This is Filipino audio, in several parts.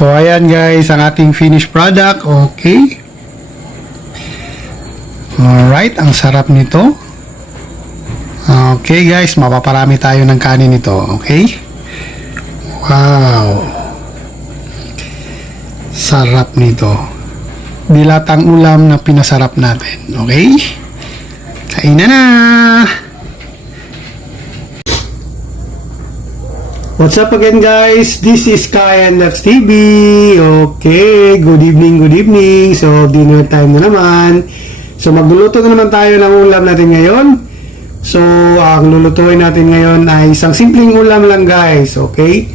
So, ayan guys, ang ating finished product. Okay. Alright, ang sarap nito. Okay guys, mapaparami tayo ng kanin nito. Okay. Wow. Sarap nito. Dilatang ulam na pinasarap natin. Okay. Kainan na! What's up again guys? This is Kai and Lex TV. Okay, good evening. So, dinner time na naman. So, magluluto na naman tayo ng ulam natin ngayon. So, ang lulutuin natin ngayon ay isang simpleng ulam lang guys. Okay?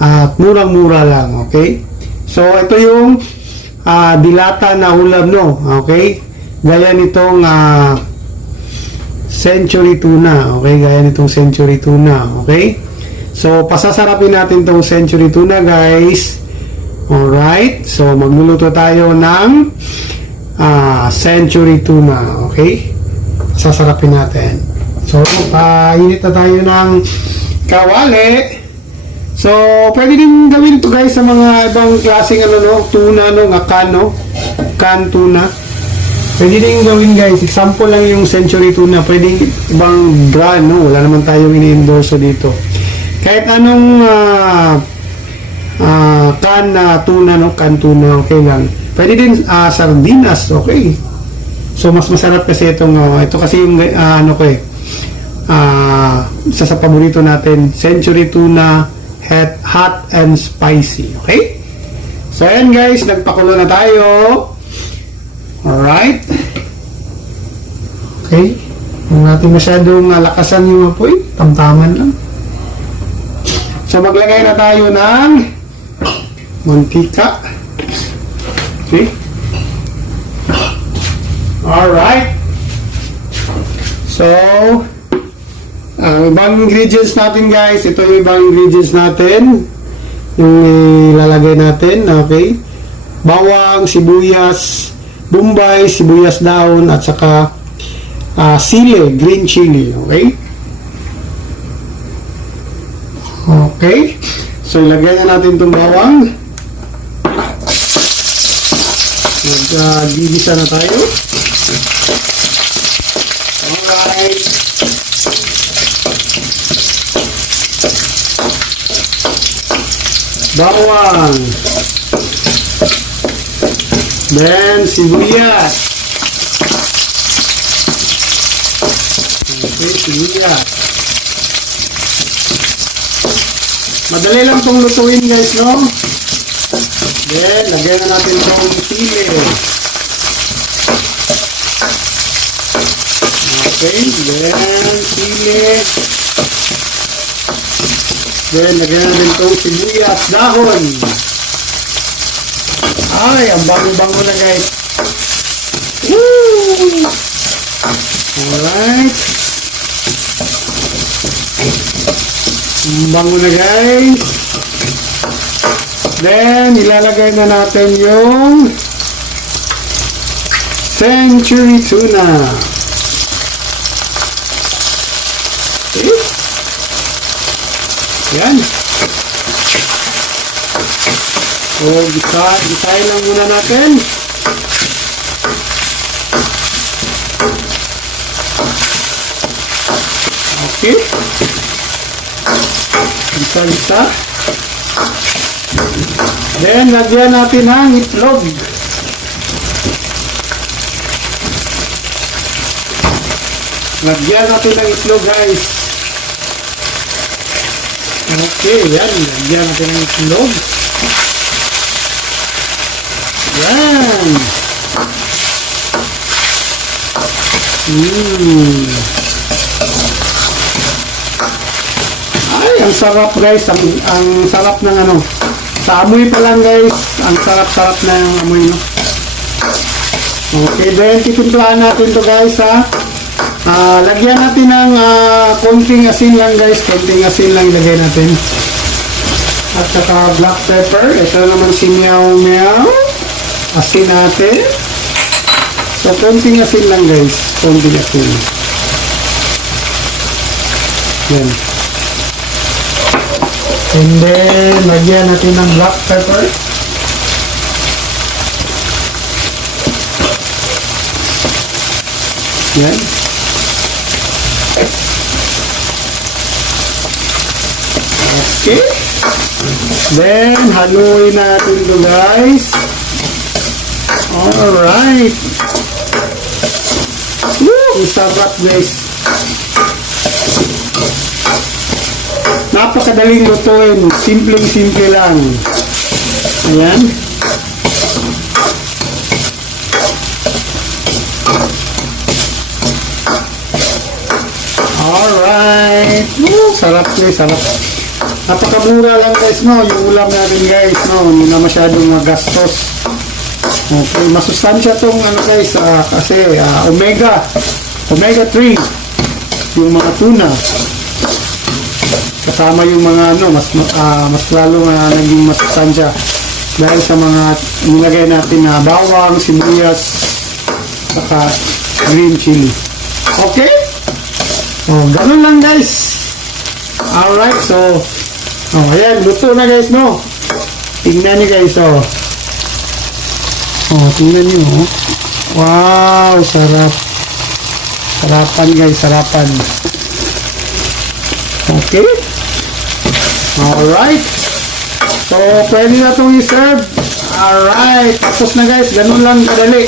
At murang-mura lang. Okay? So, ito yung dilata na ulam, no? Okay? Gaya nitong century tuna. Okay? Gaya nitong century tuna. Okay? So, pasasarapin natin tong century tuna, guys. Alright. So, magluluto tayo ng century tuna. Okay? Sasarapin natin. So, init na tayo ng kawali. So, pwede din gawin ito, guys, sa mga ibang klaseng tuna, can tuna. Pwede din gawin, guys. Example lang yung century tuna. Pwede ibang brand, no? Wala naman tayong ini-endorso dito. Kahit anong can tuna, no? Can tuna, okay lang. Pwede din sardinas, okay. So, mas masarap kasi itong, ito kasi yung, isa sa paborito natin, century tuna, hot and spicy, okay. So, ayan guys, nagpakulo na tayo. Alright. Okay. Huwag natin masyadong lakasan yung apoy, tamtaman lang. So, maglagay na tayo ng mantika. Okay. Alright. So, ibang ingredients natin guys. Ito yung ibang ingredients natin. Yung ilalagay natin. Okay. Bawang, sibuyas, bombay, sibuyas daon, at saka sili, green chili. Okay. Okay. So, ilagay na natin itong bawang. Gigisa na tayo. Alright. Bawang. Then, sibuyas. Okay, sibuyas. Madali lang itong lutuin guys, no? Then, lagyan na natin itong sili. Okay, then, sili. Then, lagyan natin itong sibuyas, dahon. Ay, ang bango-bango na guys. Woo! Alright. Bango na guys. Then, ilalagay na natin yung century tuna. Okay. Yan. So, gisahin lang muna natin. Okay. Isa-isa. Then, lagyan natin ang itlog. Lagyan natin ang itlog, guys. Okay, yan. Lagyan natin ang itlog. Yan. Ay, ang sarap guys. Ang sarap ng sa amoy pa lang guys. Ang sarap-sarap na yung amoy, no? Okay, then titimplahan natin to guys, ha. Lagyan natin ng konting asin lang guys. Konting asin lang ilagay natin. At saka black pepper. Ito naman si Meow Meow. Asin natin. So, konting asin lang guys. Konting asin. Yan. And then, lagyan natin ng black pepper. Yan. Okay. Then, haluin natin ito, guys. Alright. Woo! Ang sarap, guys. Napakadaling lutuin. Simpleng-simple lang. Ayan. Alright. Woo! Sarap, guys. Sarap. Napakamura lang, guys, no? Yung ulam natin, guys, no? Hindi na masyadong magastos. Okay, masustansya tong ano, guys, kasi omega 3 yung mga tuna. Kasama yung mga ano, mas lalo naging masustansya dahil sa mga nilagay natin na bawang, sibuyas, saka green chili. Okay? Oh, ganun lang, guys. Alright, so ayan, luto na, guys, no? Tingnan nyo, guys, tingnan nyo, wow, sarap. Sarapan, guys, sarapan. Okay. Alright. So, pwede na itong i-serve. Alright. Tapos na, guys. Ganun lang kadali.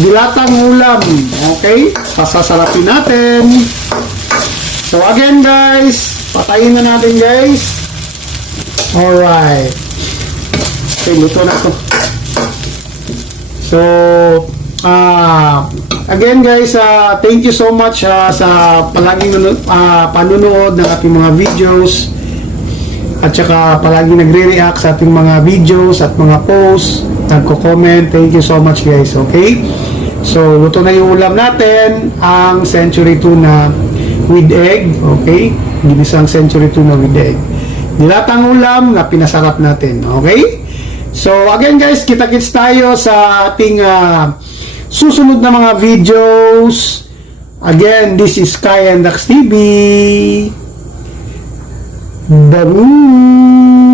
Dilatang ulam. Okay. Pasasarapin natin. So, again, guys. Patayin na natin, guys. Alright. Okay, luto na ito. So, again, guys, thank you so much sa palaging panunood ng ating mga videos at saka palaging nagre-react sa ating mga videos at mga posts, nagko-comment. Thank you so much, guys. Okay? So, luto na yung ulam natin, ang century tuna with egg. Okay? Ginisang century tuna with egg. Dilatang ulam na pinasarap natin. Okay? So, again, guys, kita-kits tayo sa ating susunod na mga videos. Again, this is Kai and Dax TV. Bye!